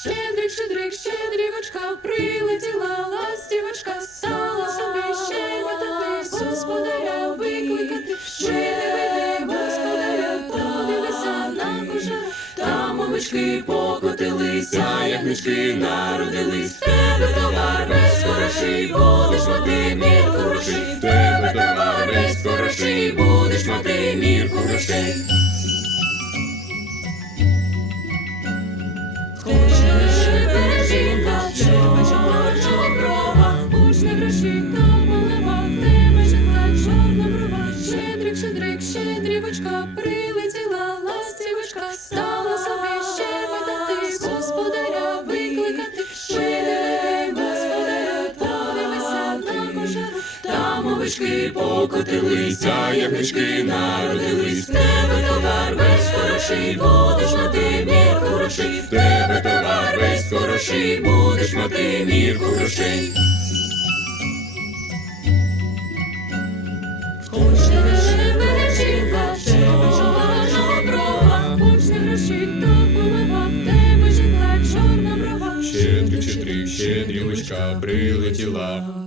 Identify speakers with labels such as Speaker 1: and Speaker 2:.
Speaker 1: Щедрик, щедрик, щедрівочка, прилетіла ластівочка, стала собі щебетати, господаря викликати. Щедривий господаря, подивися на кожару, там овечки покотилися, ягнички народились. Тебе товар весь хороший, будеш мати мірку грошей. В Тебе товар весь хороший, будеш щедрівочка, прилетіла ластівочка, стала собі щебетати, господаря викликати. Щедрий господаря, подивися на кожару, там овечки покотилися, ягнички народились. В тебе товар весь хороший, будеш мати мірку грошей. В тебе товар весь хороший, будеш мати мірку грошей.
Speaker 2: Щедрик, щедрівочка прилетіла,